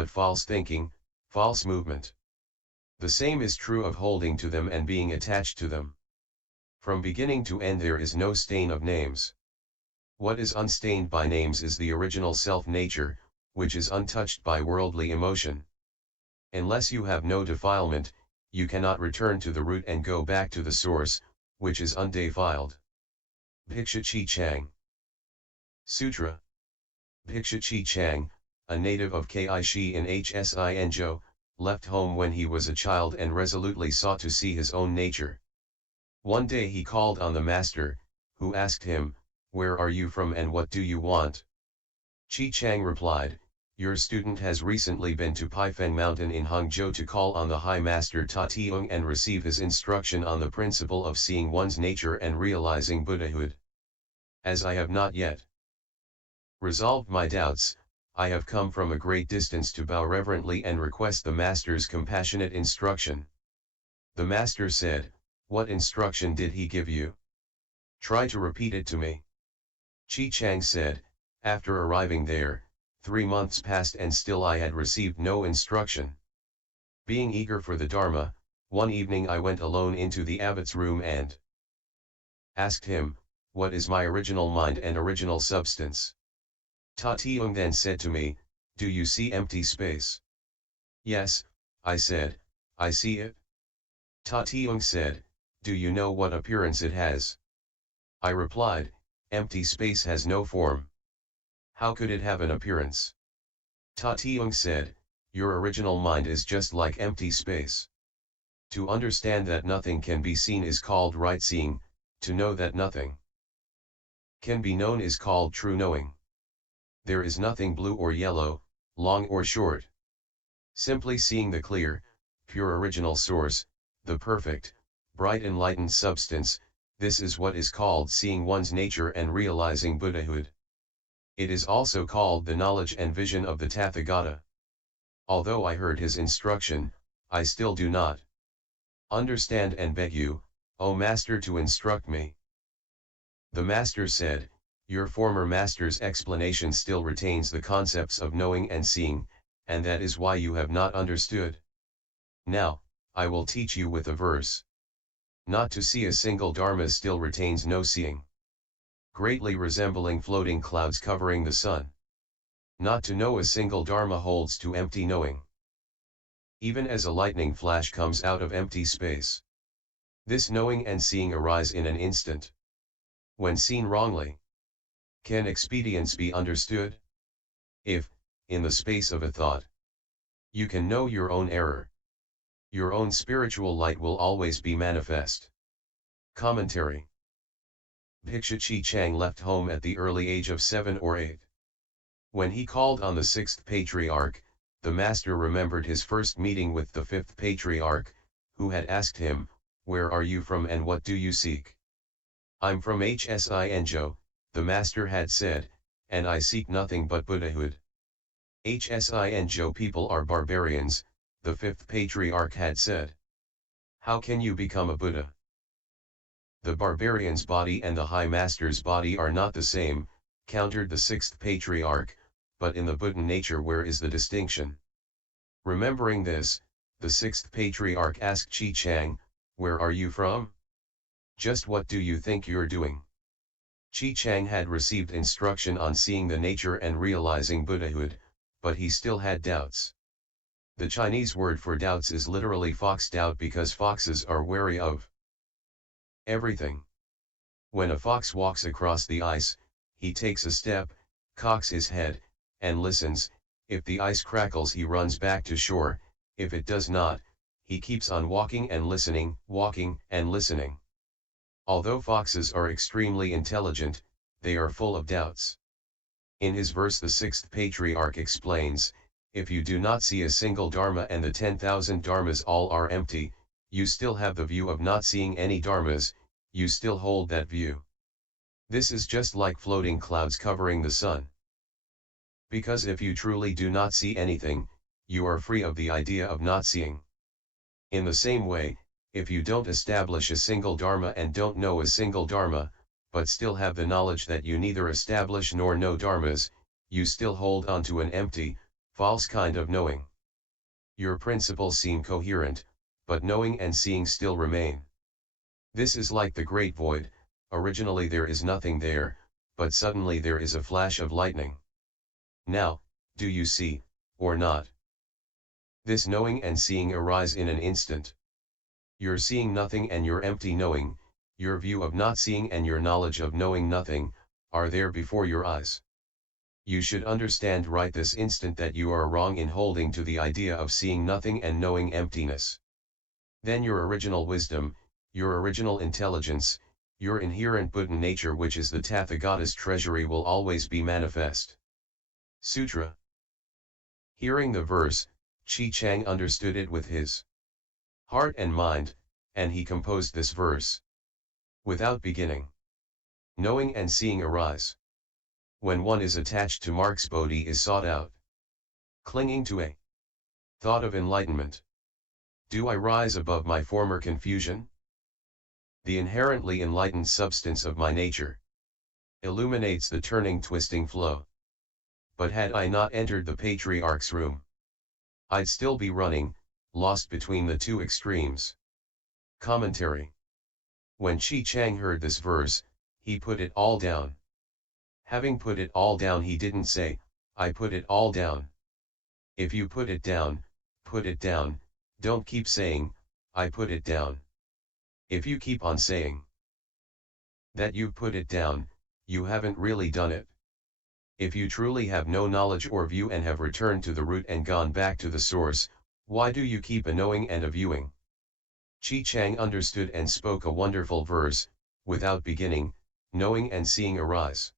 but false thinking, false movement. The same is true of holding to them and being attached to them. From beginning to end there is no stain of names. What is unstained by names is the original self-nature, which is untouched by worldly emotion. Unless you have no defilement, you cannot return to the root and go back to the source, which is undefiled. Bhiksha Chih Chang Sutra. Bhiksha Chih Chang, a native of Kishi in Hsinjo, left home when he was a child and resolutely sought to see his own nature. One day he called on the master, who asked him, "Where are you from and what do you want?" Chih Chang replied, "Your student has recently been to Paifeng Mountain in Hangzhou to call on the High Master Ta Tiong and receive his instruction on the principle of seeing one's nature and realizing Buddhahood. As I have not yet resolved my doubts, I have come from a great distance to bow reverently and request the Master's compassionate instruction." The Master said, "What instruction did he give you? Try to repeat it to me." Chih Chang said, "After arriving there, 3 months passed and still I had received no instruction. Being eager for the Dharma, one evening I went alone into the abbot's room and asked him, 'What is my original mind and original substance?' Ta Tiong then said to me, 'Do you see empty space?' 'Yes,' I said, 'I see it.' Ta Tiong said, 'Do you know what appearance it has?' I replied, 'Empty space has no form. How could it have an appearance?' Ta Tiong said, 'Your original mind is just like empty space. To understand that nothing can be seen is called right seeing, to know that nothing can be known is called true knowing. There is nothing blue or yellow, long or short. Simply seeing the clear, pure original source, the perfect, bright enlightened substance, this is what is called seeing one's nature and realizing Buddhahood. It is also called the knowledge and vision of the Tathagata. Although I heard his instruction, I still do not understand and beg you, O Master, to instruct me." The Master said, "Your former Master's explanation still retains the concepts of knowing and seeing, and that is why you have not understood. Now, I will teach you with a verse. Not to see a single dharma still retains no seeing. Greatly resembling floating clouds covering the sun. Not to know a single dharma holds to empty knowing. Even as a lightning flash comes out of empty space. This knowing and seeing arise in an instant. When seen wrongly, can expedience be understood? If, in the space of a thought, you can know your own error, your own spiritual light will always be manifest." Commentary. Bhiksha Chih Chang left home at the early age of 7 or 8. When he called on the 6th patriarch, the Master remembered his first meeting with the 5th patriarch, who had asked him, "Where are you from and what do you seek?" "I'm from Hsinjo," the Master had said, "and I seek nothing but Buddhahood." "Hsinjo people are barbarians," the 5th patriarch had said. "How can you become a Buddha?" "The barbarian's body and the High Master's body are not the same," countered the 6th patriarch, "but in the Buddha nature where is the distinction?" Remembering this, the 6th patriarch asked Chih Chang, "Where are you from? Just what do you think you're doing?" Chih Chang had received instruction on seeing the nature and realizing Buddhahood, but he still had doubts. The Chinese word for doubts is literally fox doubt because foxes are wary of everything. When a fox walks across the ice, he takes a step, cocks his head, and listens. If the ice crackles he runs back to shore, if it does not, he keeps on walking and listening, walking and listening. Although foxes are extremely intelligent, they are full of doubts. In his verse the 6th patriarch explains, "If you do not see a single dharma and the 10,000 dharmas all are empty, you still have the view of not seeing any dharmas, you still hold that view. This is just like floating clouds covering the sun. Because if you truly do not see anything, you are free of the idea of not seeing. In the same way, if you don't establish a single dharma and don't know a single dharma, but still have the knowledge that you neither establish nor know dharmas, you still hold on to an empty, false kind of knowing. Your principles seem coherent, but knowing and seeing still remain. This is like the great void, originally there is nothing there, but suddenly there is a flash of lightning. Now, do you see, or not? This knowing and seeing arise in an instant. Your seeing nothing and your empty knowing, your view of not seeing and your knowledge of knowing nothing, are there before your eyes. You should understand right this instant that you are wrong in holding to the idea of seeing nothing and knowing emptiness. Then your original wisdom, your original intelligence, your inherent Buddha nature, which is the Tathagata's treasury, will always be manifest. Sutra. Hearing the verse, Chih Chang understood it with his heart and mind, and he composed this verse. Without beginning, knowing and seeing arise. When one is attached to marks, bodhi is sought out. Clinging to a thought of enlightenment. Do I rise above my former confusion? The inherently enlightened substance of my nature illuminates the turning, twisting flow. But had I not entered the patriarch's room, I'd still be running, lost between the two extremes. Commentary. When Chih Chang heard this verse, he put it all down. Having put it all down, he didn't say, I put it all down. If you put it down, don't keep saying, I put it down. If you keep on saying that you've put it down, you haven't really done it. If you truly have no knowledge or view and have returned to the root and gone back to the source, why do you keep a knowing and a viewing? Chih Chang understood and spoke a wonderful verse, without beginning, knowing and seeing arise.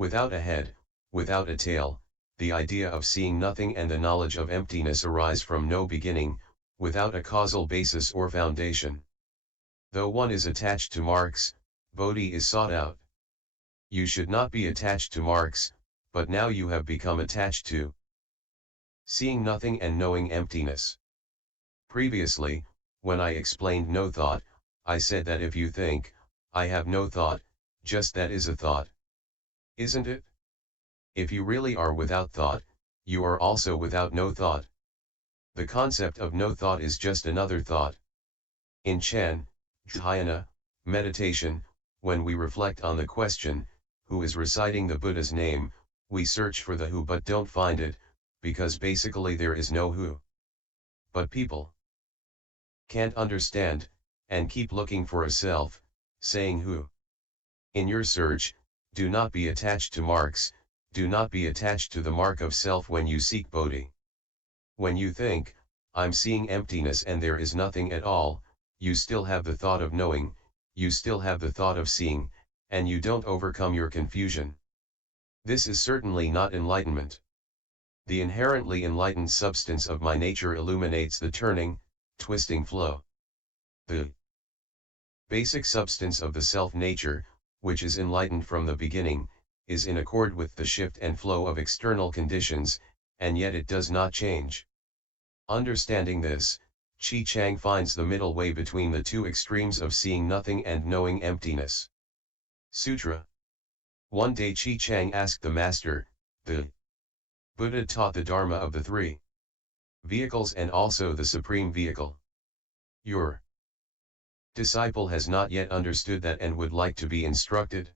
Without a head, without a tail, the idea of seeing nothing and the knowledge of emptiness arise from no beginning, without a causal basis or foundation. Though one is attached to marks, bodhi is sought out. You should not be attached to marks, but now you have become attached to seeing nothing and knowing emptiness. Previously, when I explained no thought, I said that if you think, I have no thought, just that is a thought. Isn't it? If you really are without thought, you are also without no thought. The concept of no thought is just another thought. In Chan, dhyana, meditation, when we reflect on the question, who is reciting the Buddha's name, we search for the who but don't find it, because basically there is no who. But people can't understand, and keep looking for a self, saying who. In your search, do not be attached to marks, do not be attached to the mark of self when you seek bodhi. When you think, I'm seeing emptiness and there is nothing at all, you still have the thought of knowing, you still have the thought of seeing, and you don't overcome your confusion. This is certainly not enlightenment. The inherently enlightened substance of my nature illuminates the turning, twisting flow. The basic substance of the self-nature, which is enlightened from the beginning, is in accord with the shift and flow of external conditions, and yet it does not change. Understanding this, Chih Chang finds the middle way between the two extremes of seeing nothing and knowing emptiness. Sutra. One day Chih Chang asked the master, the Buddha taught the Dharma of the three vehicles and also the supreme vehicle. Your disciple has not yet understood that and would like to be instructed.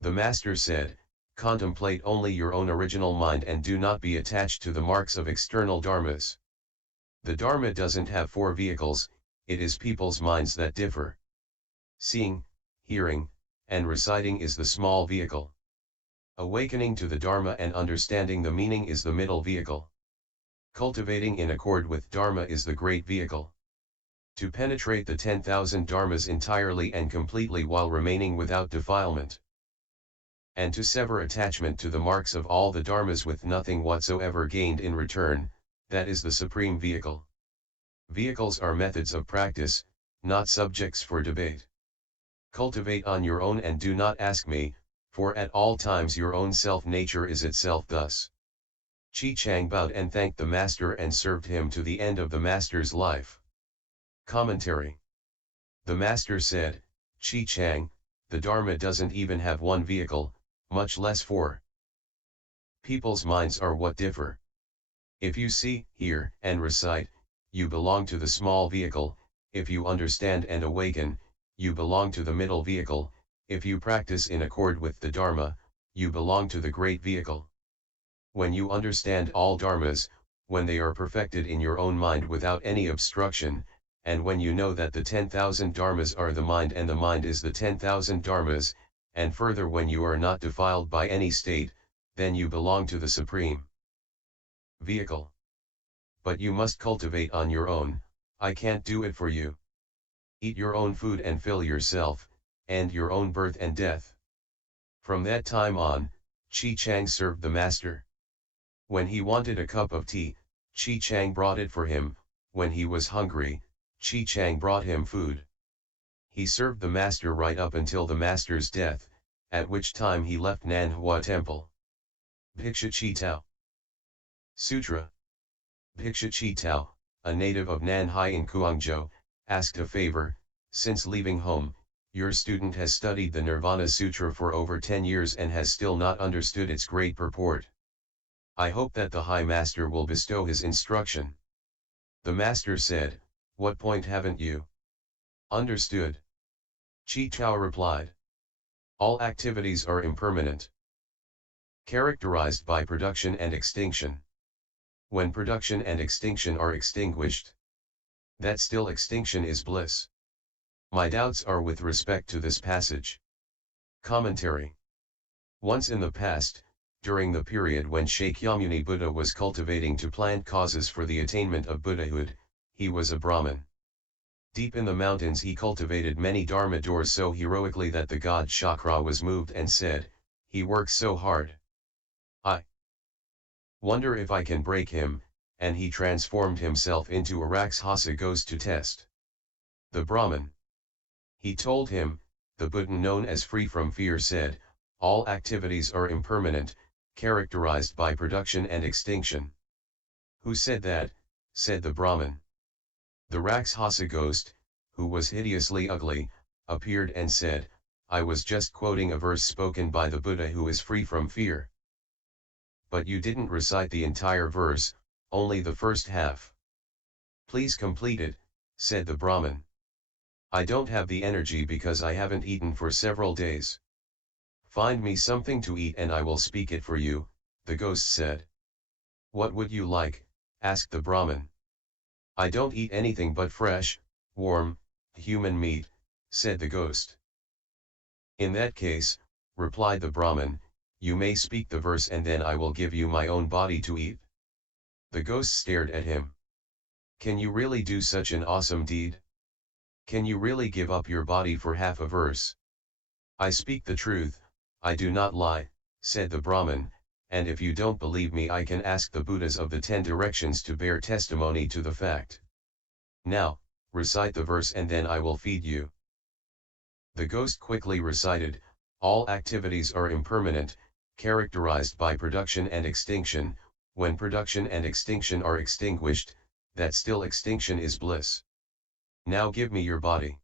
The master said, contemplate only your own original mind and do not be attached to the marks of external dharmas. The Dharma doesn't have four vehicles, it is people's minds that differ. Seeing, hearing, and reciting is the small vehicle. Awakening to the Dharma and understanding the meaning is the middle vehicle. Cultivating in accord with Dharma is the great vehicle. To penetrate the 10,000 dharmas entirely and completely while remaining without defilement. And to sever attachment to the marks of all the dharmas with nothing whatsoever gained in return, that is the supreme vehicle. Vehicles are methods of practice, not subjects for debate. Cultivate on your own and do not ask me, for at all times your own self-nature is itself thus. Chih Chang bowed and thanked the master and served him to the end of the master's life. Commentary. The master said, Chih Chang, the Dharma doesn't even have one vehicle, much less four. People's minds are what differ. If you see, hear, and recite, you belong to the small vehicle. If you understand and awaken, you belong to the middle vehicle. If you practice in accord with the Dharma, you belong to the great vehicle. When you understand all dharmas, when they are perfected in your own mind without any obstruction, and when you know that the 10,000 dharmas are the mind and the mind is the 10,000 dharmas, and further when you are not defiled by any state, then you belong to the supreme vehicle. But you must cultivate on your own. I can't do it for you. Eat your own food and fill yourself, and your own birth and death. From that time on, Chih Chang served the master. When he wanted a cup of tea, Chih Chang brought it for him. When he was hungry, Chih Chang brought him food. He served the master right up until the master's death, at which time he left Nan Hua Temple. Bhiksha Chi Tao Sutra. Bhiksha Chi Tao, a native of Nanhai in Guangzhou, asked a favor. Since leaving home, your student has studied the Nirvana Sutra for over 10 years and has still not understood its great purport. I hope that the High Master will bestow his instruction. The Master said, what point haven't you understood? Chi Tao replied. All activities are impermanent, characterized by production and extinction. When production and extinction are extinguished, that still extinction is bliss. My doubts are with respect to this passage. Commentary. Once in the past, during the period when Shakyamuni Buddha was cultivating to plant causes for the attainment of Buddhahood, he was a Brahmin. Deep in the mountains he cultivated many Dharma doors so heroically that the god Shakra was moved and said, he works so hard. I wonder if I can break him, and he transformed himself into a Rakshasa ghost to test the Brahmin. He told him, the Buddha known as free from fear said, all activities are impermanent, characterized by production and extinction. Who said that? Said the Brahmin. The Rakshasa ghost, who was hideously ugly, appeared and said, I was just quoting a verse spoken by the Buddha who is free from fear. But you didn't recite the entire verse, only the first half. Please complete it, said the Brahmin. I don't have the energy because I haven't eaten for several days. Find me something to eat and I will speak it for you, the ghost said. What would you like? Asked the Brahmin. I don't eat anything but fresh, warm, human meat, said the ghost. In that case, replied the Brahmin, you may speak the verse and then I will give you my own body to eat. The ghost stared at him. Can you really do such an awesome deed? Can you really give up your body for half a verse? I speak the truth, I do not lie, said the Brahmin, and if you don't believe me I can ask the Buddhas of the 10 directions to bear testimony to the fact. Now, recite the verse and then I will feed you. The ghost quickly recited, all activities are impermanent, characterized by production and extinction. When production and extinction are extinguished, that still extinction is bliss. Now give me your body.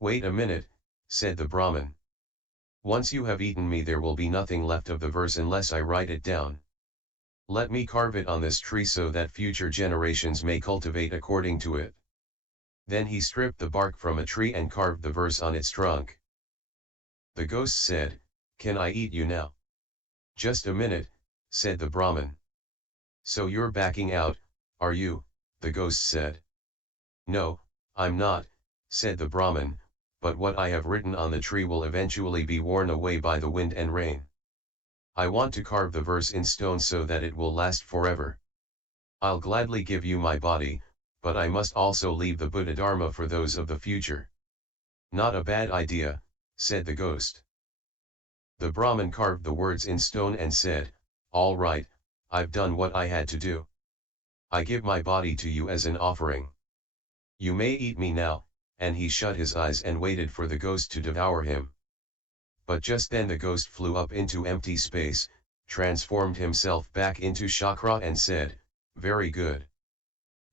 Wait a minute, said the Brahmin. Once you have eaten me there will be nothing left of the verse unless I write it down. Let me carve it on this tree so that future generations may cultivate according to it. Then he stripped the bark from a tree and carved the verse on its trunk. The ghost said, can I eat you now? Just a minute, said the Brahmin. So you're backing out, are you? The ghost said. No, I'm not, said the Brahmin, but what I have written on the tree will eventually be worn away by the wind and rain. I want to carve the verse in stone so that it will last forever. I'll gladly give you my body, but I must also leave the Buddha Dharma for those of the future. Not a bad idea, said the ghost. The Brahmin carved the words in stone and said, all right, I've done what I had to do. I give my body to you as an offering. You may eat me now, and he shut his eyes and waited for the ghost to devour him. But just then the ghost flew up into empty space, transformed himself back into Chakra and said, very good.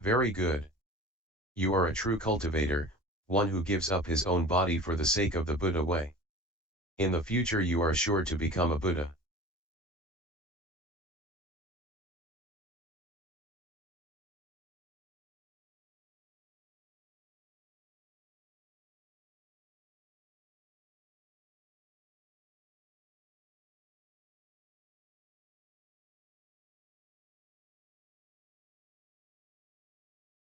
Very good. You are a true cultivator, one who gives up his own body for the sake of the Buddha way. In the future you are sure to become a Buddha.